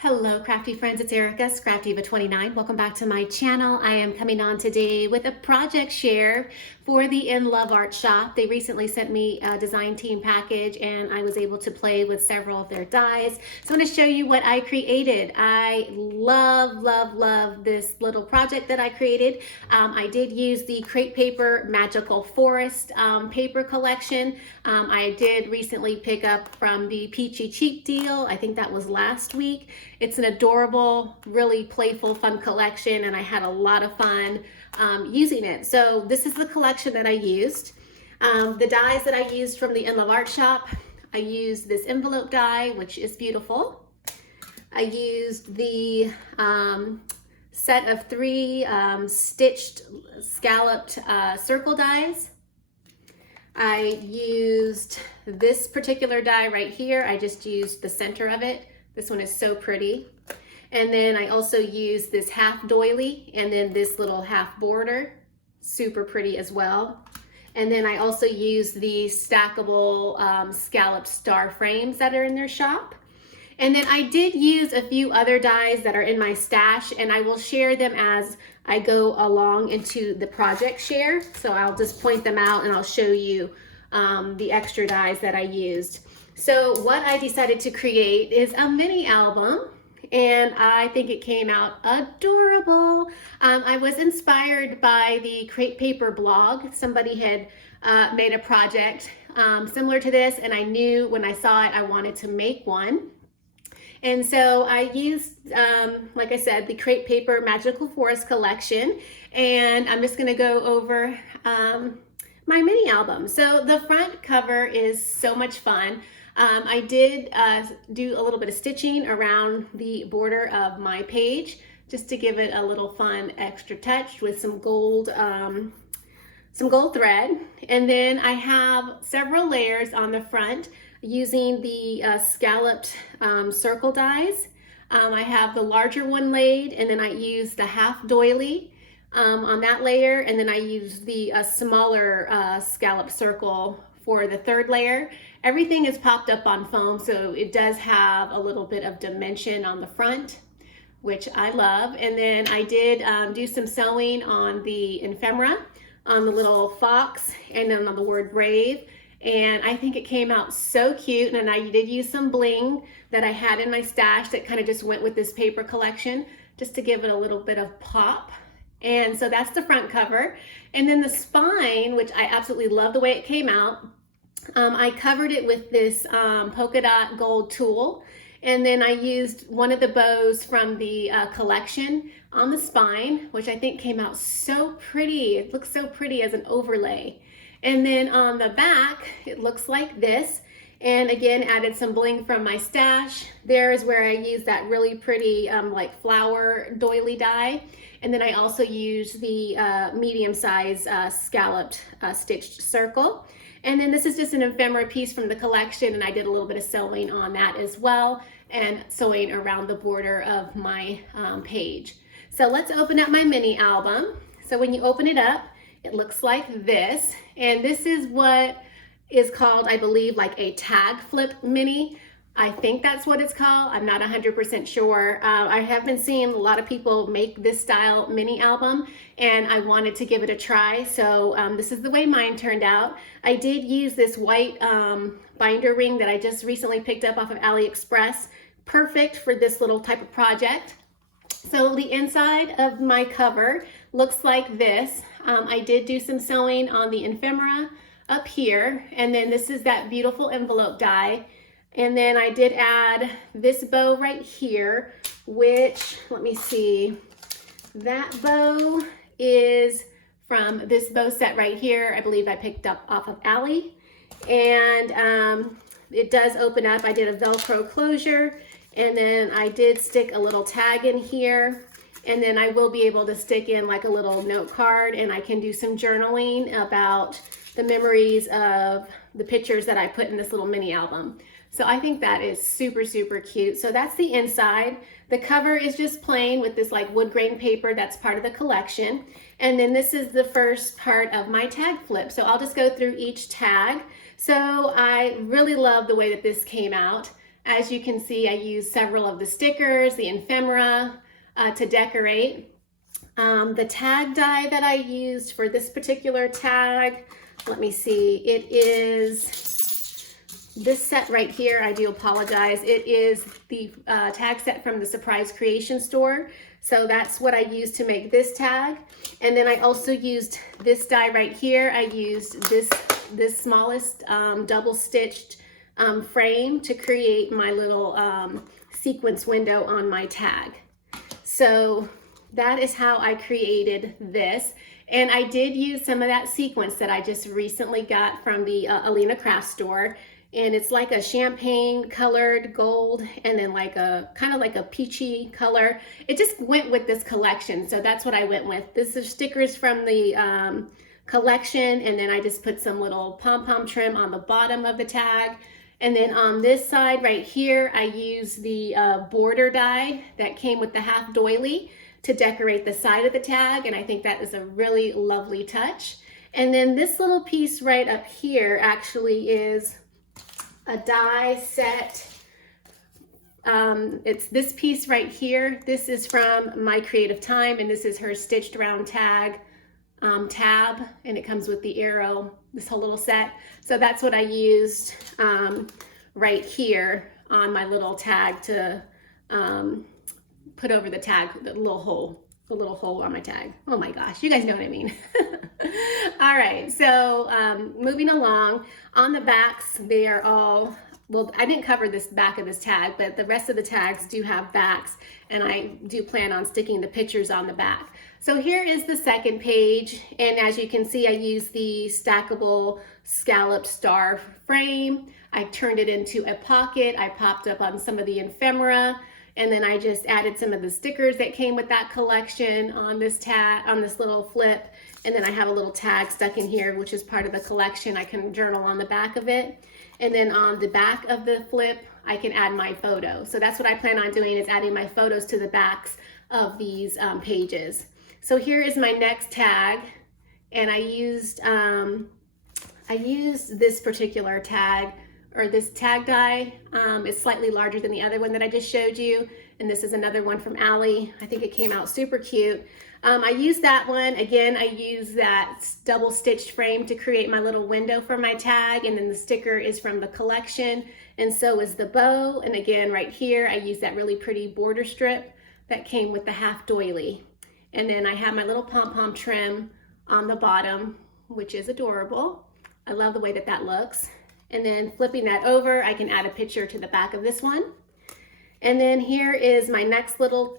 Hello crafty friends, it's Erica, Scraftiva29. Welcome back to my channel. I am coming on today with a project share for the InLoveArts shop. They recently sent me a design team package and I was able to play with several of their dies. So I'm going to show you what I created. I love this little project that I created. I did use the crepe paper magical forest paper collection. I did recently pick up from the Peachy Cheap deal. I think that was last week. It's an adorable, really playful, fun collection, and I had a lot of fun using it. So this is the collection that I used. The dies that I used from the InLoveArts shop, I used this envelope die, which is beautiful. I used the set of 3 stitched scalloped circle dies. I used this particular die right here. I just used the center of it. This one is so pretty. And then I also used this half doily and then this little half border, super pretty as well. And then I also used the stackable scalloped star frames that are in their shop. And then I did use a few other dies that are in my stash, and I will share them as I go along into the project share. So I'll just point them out and I'll show you the extra dies that I used. So what I decided to create is a mini album, and I think it came out adorable. I was inspired by the crepe paper blog. Somebody had made a project similar to this, and I knew when I saw it I wanted to make one. And so I used, like I said, the crepe paper magical forest collection, and I'm just going to go over my mini album. So the front cover is so much fun. I did do a little bit of stitching around the border of my page just to give it a little fun extra touch with some gold thread. And then I have several layers on the front using the scalloped circle dies. I have the larger one laid, and then I use the half doily on that layer, and then I use the smaller scalloped circle for the third layer. Everything is popped up on foam, so it does have a little bit of dimension on the front, which I love. And then I did do some sewing on the ephemera, on the little fox, and then on the word brave. And I think it came out so cute. And I did use some bling that I had in my stash that kind of just went with this paper collection, just to give it a little bit of pop. And so that's the front cover. And then the spine, which I absolutely love the way it came out. I covered it with this polka dot gold tulle, and then I used one of the bows from the collection on the spine, which I think came out so pretty. It looks so pretty as an overlay. And then on the back, it looks like this. And again, added some bling from my stash. There is where I used that really pretty like flower doily die. And then I also used the medium size scalloped stitched circle. And then this is just an ephemera piece from the collection, and I did a little bit of sewing on that as well, and sewing around the border of my page. So let's open up my mini album. So when you open it up, it looks like this, and this is what is called, I believe, like a tag flip mini. I think that's what it's called. I'm not 100% sure. I have been seeing a lot of people make this style mini album, and I wanted to give it a try. So this is the way mine turned out. I did use this white binder ring that I just recently picked up off of AliExpress. Perfect for this little type of project. So the inside of my cover looks like this. I did do some sewing on the ephemera up here, and then this is that beautiful envelope die. And then I did add this bow right here, which, let me see, that bow is from this bow set right here. I believe I picked up off of Ali. And it does open up. I did a Velcro closure, and then I did stick a little tag in here. And then I will be able to stick in like a little note card, and I can do some journaling about the memories of the pictures that I put in this little mini album. So I think that is super, super cute. So that's the inside. The cover is just plain with this like wood grain paper that's part of the collection. And then this is the first part of my tag flip. So I'll just go through each tag. So I really love the way that this came out. As you can see, I used several of the stickers, the ephemera to decorate. The tag die that I used for this particular tag, let me see, it is this set right here. I do apologize. It is the tag set from the Surprise Creation store. So that's what I used to make this tag. And then I also used this die right here. I used this smallest double stitched frame to create my little sequence window on my tag. So that is how I created this. And I did use some of that sequence that I just recently got from the Alina Craft store. And it's like a champagne colored gold and then like a kind of like a peachy color. It just went with this collection. So that's what I went with. This is stickers from the collection. And then I just put some little pom-pom trim on the bottom of the tag. And then on this side right here, I used the border die that came with the half doily to decorate the side of the tag. And I think that is a really lovely touch. And then this little piece right up here actually is a die set. It's this piece right here. This is from My Creative Time, and this is her stitched round tag tab, and it comes with the arrow, this whole little set. So that's what I used right here on my little tag to put over the tag, the little hole on my tag. Oh my gosh, you guys know what I mean. All right, so moving along, on the backs, they are all, well, I didn't cover this back of this tag, but the rest of the tags do have backs, and I do plan on sticking the pictures on the back. So here is the second page, and as you can see, I used the stackable scalloped star frame. I turned it into a pocket. I popped up on some of the ephemera, and then I just added some of the stickers that came with that collection on this tag, on this little flip. And then I have a little tag stuck in here, which is part of the collection. I can journal on the back of it. And then on the back of the flip, I can add my photo. So that's what I plan on doing, is adding my photos to the backs of these pages. So here is my next tag. And I used this particular tag, or this tag die. It's slightly larger than the other one that I just showed you. And this is another one from Allie. I think it came out super cute. I used that one. Again, I used that double stitched frame to create my little window for my tag. And then the sticker is from the collection. And so is the bow. And again, right here, I used that really pretty border strip that came with the half doily. And then I have my little pom-pom trim on the bottom, which is adorable. I love the way that that looks. And then flipping that over, I can add a picture to the back of this one. And then here is my next little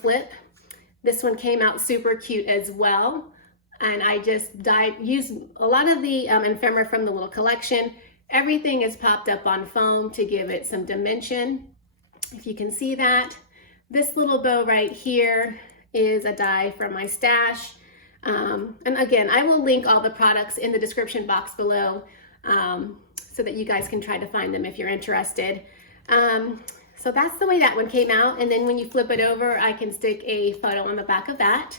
flip. This one came out super cute as well. And I just used a lot of the ephemera from the little collection. Everything is popped up on foam to give it some dimension. If you can see that. This little bow right here is a die from my stash. And again, I will link all the products in the description box below so that you guys can try to find them if you're interested. So that's the way that one came out. And then when you flip it over, I can stick a photo on the back of that.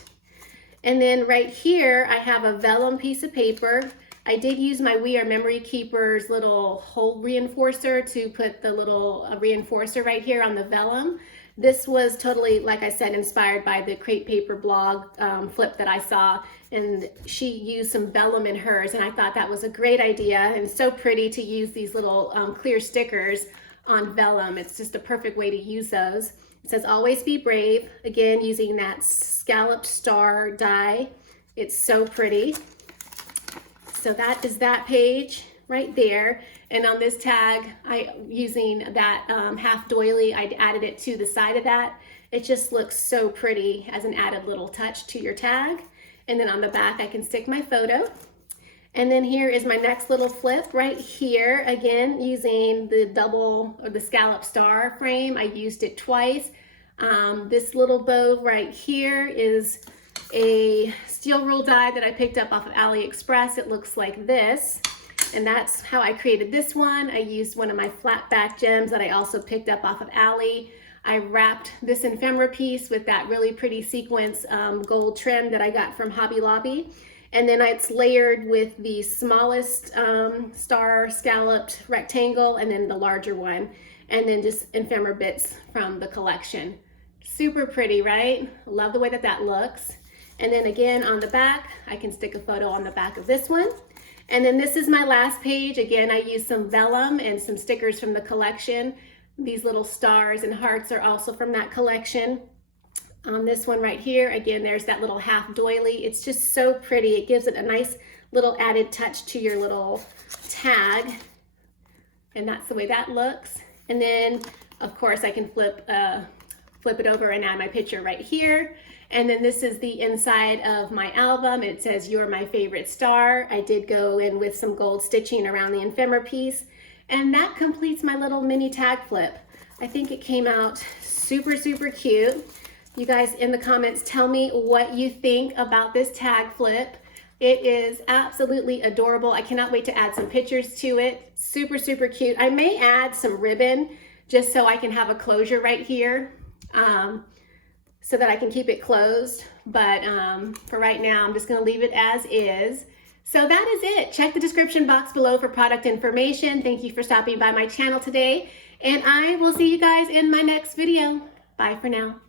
And then right here, I have a vellum piece of paper. I did use my We Are Memory Keepers little hole reinforcer to put the little reinforcer right here on the vellum. This was totally, like I said, inspired by the Crepe Paper blog flip that I saw, and she used some vellum in hers, and I thought that was a great idea, and so pretty to use these little clear stickers on vellum. It's just a perfect way to use those. It says, always be brave, again, using that scalloped star die. It's so pretty. So that is that page right there. And on this tag, using that half doily, I added it to the side of that. It just looks so pretty as an added little touch to your tag. And then on the back, I can stick my photo. And then here is my next little flip right here. Again, using the double or the scallop star frame. I used it twice. This little bow right here is a steel rule die that I picked up off of AliExpress. It looks like this. And that's how I created this one. I used one of my flat back gems that I also picked up off of Ali. I wrapped this ephemera piece with that really pretty sequence gold trim that I got from Hobby Lobby. And then it's layered with the smallest star scalloped rectangle and then the larger one. And then just ephemera bits from the collection. Super pretty, right? Love the way that that looks. And then again on the back, I can stick a photo on the back of this one. And then this is my last page. Again, I used some vellum and some stickers from the collection. These little stars and hearts are also from that collection. On this one right here, again, there's that little half doily. It's just so pretty. It gives it a nice little added touch to your little tag. And that's the way that looks. And then, of course, I can flip it over and add my picture right here. And then this is the inside of my album. It says, "You're my favorite star." I did go in with some gold stitching around the ephemera piece. And that completes my little mini tag flip. I think it came out super, super cute. You guys in the comments, tell me what you think about this tag flip. It is absolutely adorable. I cannot wait to add some pictures to it. Super, super cute. I may add some ribbon just so I can have a closure right here so that I can keep it closed. But for right now, I'm just gonna leave it as is. So that is it. Check the description box below for product information. Thank you for stopping by my channel today. And I will see you guys in my next video. Bye for now.